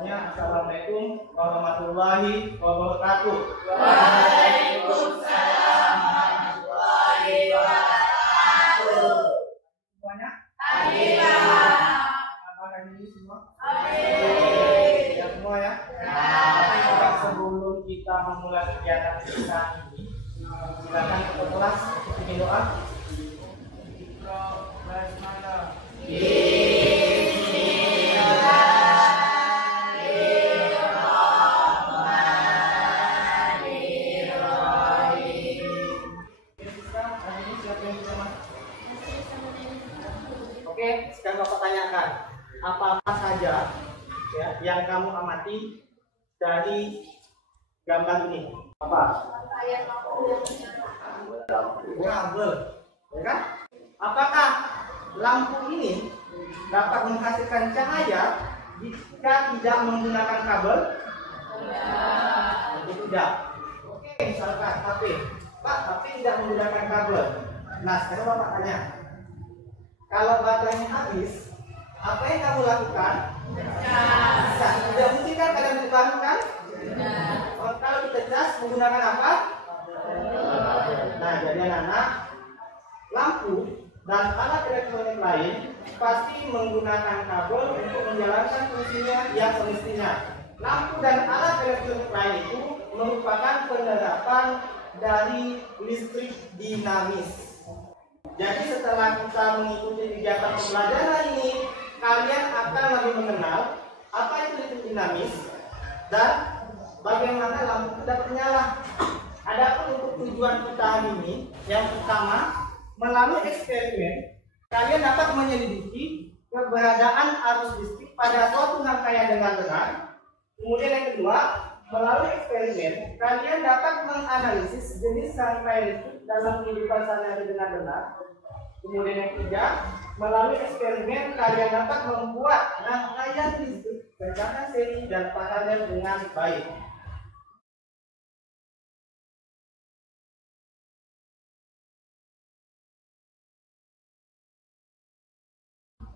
semuanya. Assalamualaikum warahmatullahi wabarakatuh. Waalaikumsalam warahmatullahi wabarakatuh. Semuanya? Alhamdulillah. Apakah ini semua? Amin. Ya semua ya? Sebelum kita memulai kegiatan kita ini, silakan ke kelas bikin doa. Oke, sekarang Bapak tanyakan apa-apa saja ya yang kamu amati dari gambar ini. Apa? Kabel, ya kan? Apakah lampu ini dapat menghasilkan cahaya jika tidak menggunakan kabel? Tidak. Oke, misalkan HP, Pak, HP tidak menggunakan kabel. Nah, sekarang Bapak tanya, kalau baterainya habis, apa yang kamu lakukan? Bisa. Tidak mungkin kan kalian melakukan? Kalau kita cas menggunakan apa? Nah, jadi anak-anak, lampu dan alat elektronik lain pasti menggunakan kabel untuk menjalankan fungsinya yang semestinya. Lampu dan alat elektronik lain itu merupakan penerapan dari listrik dinamis. Jadi setelah kita mengikuti kegiatan pembelajaran ini, kalian akan lebih mengenal apa itu listrik dinamis dan bagaimana lampu itu dapat menyala. Adapun untuk tujuan kita hari ini, yang pertama, melalui eksperimen, kalian dapat menyelidiki keberadaan arus listrik pada suatu rangkaian dengan benar. Kemudian yang kedua, melalui eksperimen, kalian dapat menganalisis jenis rangkaian listrik dalam kehidupan sehari-hari dengan benar. Kemudian yang ketiga, melalui eksperimen, kalian dapat membuat rangkaian listrik secara seri dan paralel dengan baik.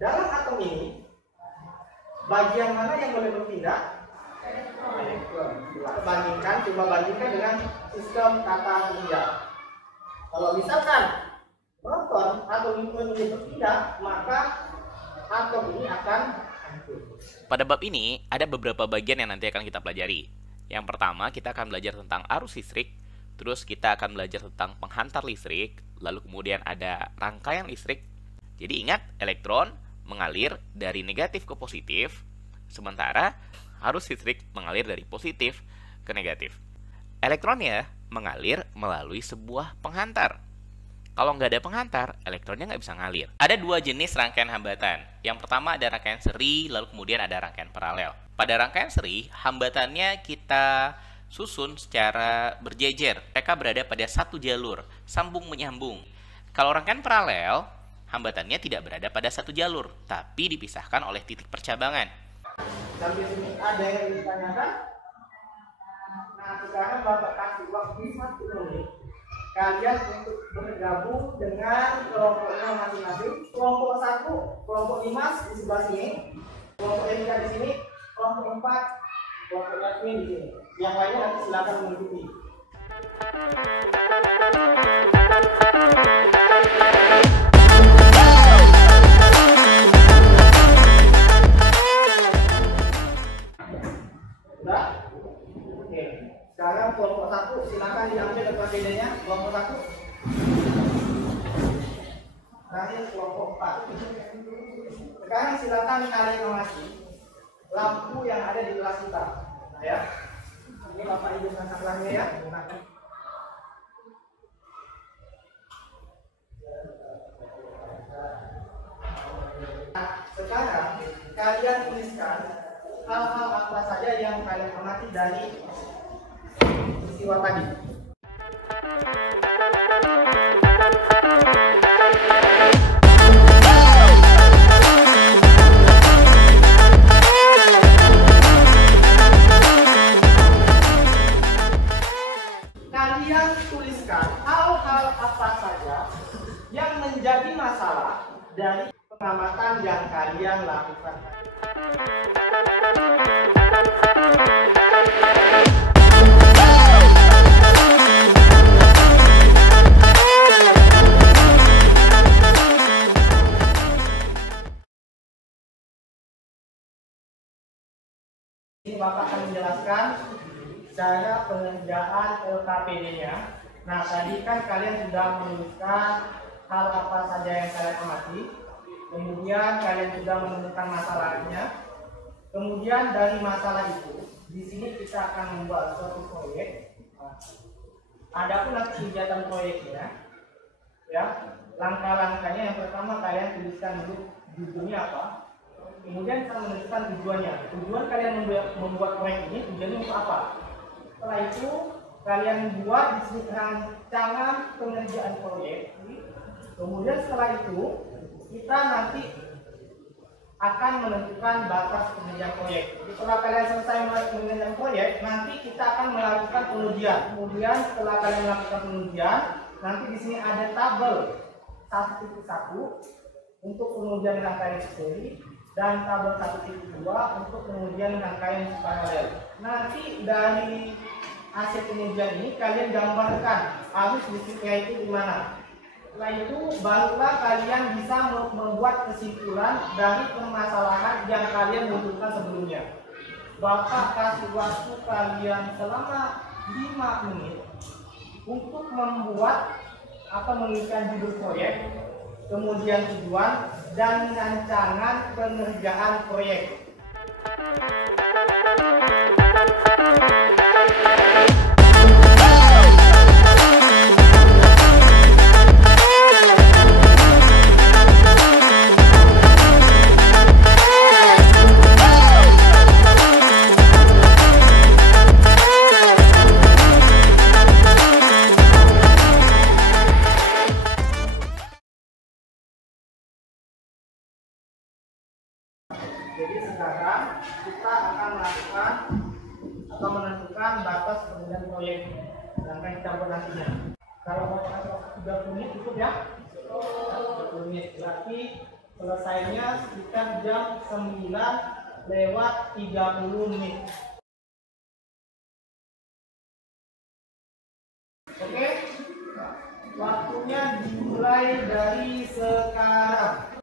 Dalam atom ini, bagian mana yang boleh berpindah? Coba bandingkan dengan sistem tata kerja. Kalau misalkan proton atau neutron ini berpindah, maka atom ini akan hancur. Pada bab ini, ada beberapa bagian yang nanti akan kita pelajari. Yang pertama, kita akan belajar tentang arus listrik, terus kita akan belajar tentang penghantar listrik, lalu kemudian ada rangkaian listrik. Jadi ingat, elektron mengalir dari negatif ke positif, sementara arus listrik mengalir dari positif ke negatif. Elektronnya mengalir melalui sebuah penghantar. Kalau nggak ada penghantar, elektronnya nggak bisa ngalir. Ada dua jenis rangkaian hambatan. Yang pertama ada rangkaian seri, lalu kemudian ada rangkaian paralel. Pada rangkaian seri, hambatannya kita susun secara berjejer. Mereka berada pada satu jalur, sambung menyambung. Kalau rangkaian paralel, hambatannya tidak berada pada satu jalur, tapi dipisahkan oleh titik percabangan. Sampai sini ada yang ditanyakan? Nah, sekarang Bapak kasih waktu 1 menit kalian untuk bergabung dengan kelompoknya masing-masing. Kelompok 1, kelompok 5 di sebelah sini, kelompok yang 3 di sini, kelompok 4, kelompok Yasmin di sini. Yang lainnya nanti silakan mengikuti. Sekarang kelompok 1 silakan diambil keperbedaannya. Kelompok 1. Terakhir kelompok 4. Sekarang silakan kalian amati lampu yang ada di kelas kita. Nah ya. Ini Bapak Ibu nakalahnya ya. Nah, sekarang kalian tuliskan hal-hal apa saja yang kalian amati dari peristiwa tadi. Kalian tuliskan hal-hal apa saja yang menjadi masalah dari pengamatan yang kalian lakukan. menunjukkan cara pengerjaan LKPD-nya. Nah, tadi kan kalian sudah menuliskan hal apa saja yang kalian amati. Kemudian kalian sudah menemukan masalahnya. Kemudian dari masalah itu, di sini kita akan membuat suatu proyek. Adapun nanti kegiatan proyeknya, ya, langkah-langkahnya yang pertama kalian tuliskan dulu judulnya apa. Kemudian kita menuliskan tujuannya. Tujuan kalian membuat proyek ini tujuannya untuk apa? Setelah itu kalian buat di sini rancangan pengerjaan proyek. Kemudian setelah itu kita nanti akan menentukan batas pengerjaan proyek. Setelah kalian selesai mengerjakan proyek, nanti kita akan melakukan pengujian. Kemudian setelah kalian melakukan pengujian, nanti di sini ada tabel 1.1 untuk pengujian rangkaian seri dan tabel 1.2 untuk pengujian rangkaian paralel. Nanti dari hasil pengujian ini kalian gambarkan arus listriknya itu di mana. Setelah itu barulah kalian bisa membuat kesimpulan dari permasalahan yang kalian butuhkan sebelumnya. Bapak kasih waktu kalian selama 5 menit untuk membuat atau menuliskan judul proyek, kemudian tujuan dan rancangan pengerjaan proyek. Jadi sekarang kita akan melakukan atau menentukan batas pengerjaan proyek dan akan kita buat nantinya. Kalau mau pakai waktu 30 menit cukup ya? 30 menit berarti selesainya sekitar jam 9:30 menit. Oke? Waktunya dimulai dari sekarang.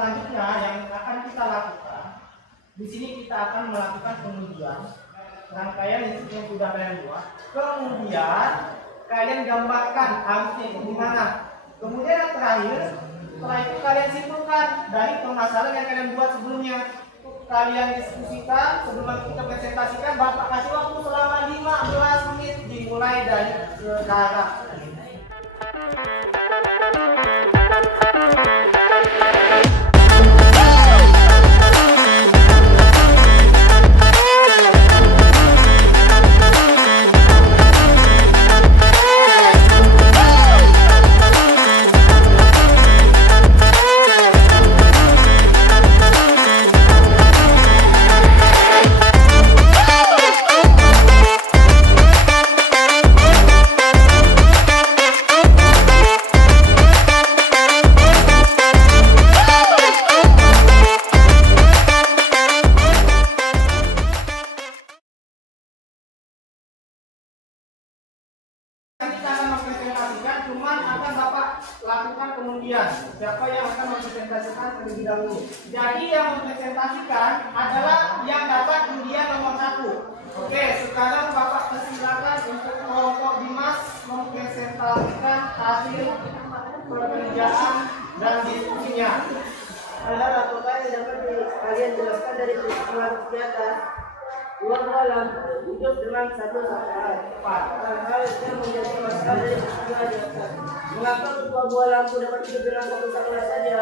Selanjutnya yang akan kita lakukan, di sini kita akan melakukan pengujian rangkaian listrik yang sudah kalian buat. Kemudian kalian gambarkan arusnya itu di mana. Kemudian yang terakhir, setelah itu kalian simpulkan dari permasalahan yang kalian buat sebelumnya. Kalian diskusikan sebelum kita presentasikan. Bapak kasih waktu selama 15 menit dimulai dari sekarang. Cuman akan Bapak lakukan kemudian. Siapa yang akan mempresentasikan terlebih dahulu? Jadi yang mempresentasikan adalah yang dapat undian nomor 1. Oke, sekarang Bapak persilakan untuk kelompok Dimas mempresentasikan hasil pekerjaan dan diskusinya. Hal-hal apakah yang dapat kalian jelaskan dari peristiwa di atas? Dua buah lampu hidup dengan satu sama lain. Hal-hal yang menjadi masalah dari peristiwa di atas. Mengapa dua buah lampu dapat hidup dengan satu sama lain saja?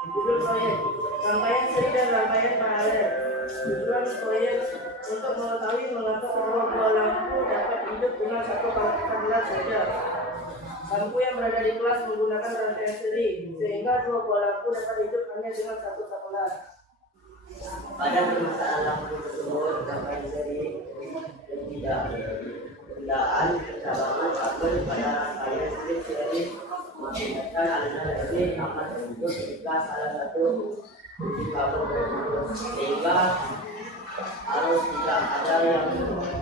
Judul proyek: rangkaian seri dan rangkaian paralel. Tujuan proyek untuk mengetahui mengapa kedua buah lampu dapat hidup dengan satu kabel saja. Lampu yang berada di kelas menggunakan rangkaian seri, sehingga dua buah lampu dapat hidup hanya dengan satu sakulan. Pada permasalahan lampu tersebut rangkaian seri dan tidak percabangan kabel pada rangkaian seri mengakibatkan aliran listrik akan terputus ketika salah satu titik kabel terputus, sehingga harus tidak ada yang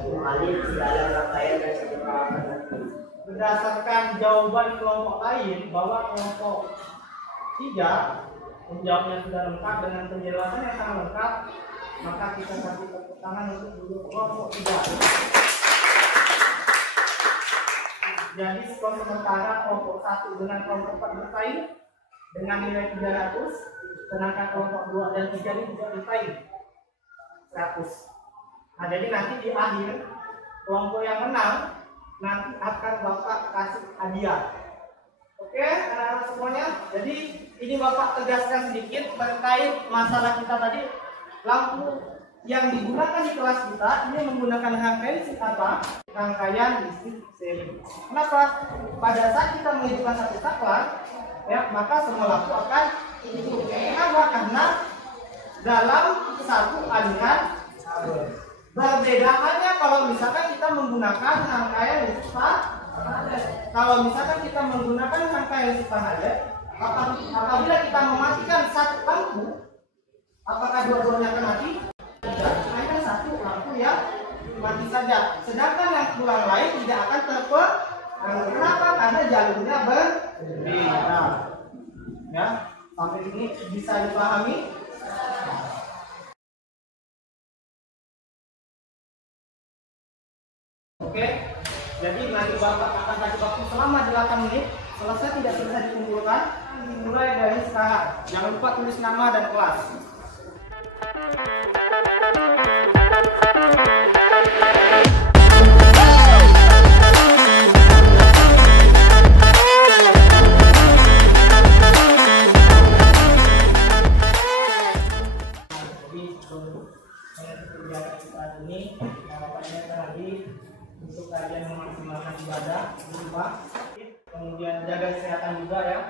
mengalir di dalam rangkaian dan seterusnya. Berdasarkan jawaban kelompok lain bahwa kelompok 3 menjawabnya sudah lengkap dengan penjelasan yang sangat lengkap, maka kita kasih tepuk tangan untuk dulu kelompok 3. Jadi skor sementara kelompok 1 dengan kelompok 4 bersaing dengan nilai 300, sedangkan kelompok 2 dan 3 ini juga bersaing 100. Nah, jadi nanti di akhir kelompok yang menang nanti akan Bapak kasih hadiah. Oke, anak-anak semuanya. Jadi ini Bapak tegaskan sedikit terkait masalah kita tadi. Lampu yang digunakan di kelas kita ini menggunakan rangkaian listrik apa? Rangkaian listrik seri. Kenapa? Pada saat kita menghidupkan satu saklar, ya, maka semua lampu akan hidup. Kenapa? Karena dalam satu aliran kabel. Berbeda halnya kalau misalkan kita menggunakan rangkaian listrik paralel. Kalau misalkan kita menggunakan rangkaian listrik paralel, apabila kita mematikan satu lampu, apakah dua-duanya akan mati? Tidak, hanya satu lampu yang mati saja. Sedangkan yang kurang lain tidak akan terpengaruh. Kenapa? Karena jalurnya berbeda. Ya, sampai ini bisa dipahami? Oke, jadi nanti Bapak akan kasih waktu selama 8 menit. Selesai tidak selesai dikumpulkan, mulai dari sekarang. Jangan lupa tulis nama dan kelas. Untuk kalian memaksimalkan ibadah di rumah, kemudian jaga kesehatan juga ya.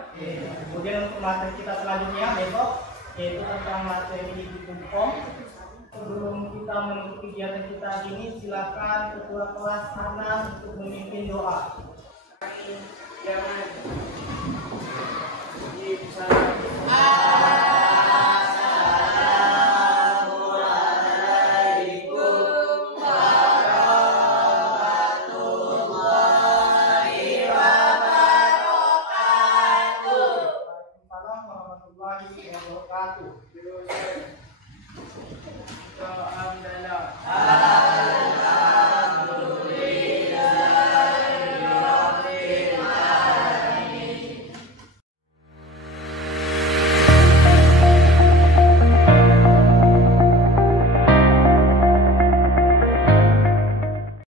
Kemudian untuk materi kita selanjutnya besok yaitu tentang materi hitung kom. Sebelum kita menutup kegiatan kita ini, silakan ketua kelas Anas untuk memimpin doa. Assalamualaikum warahmatullahi wabarakatuh.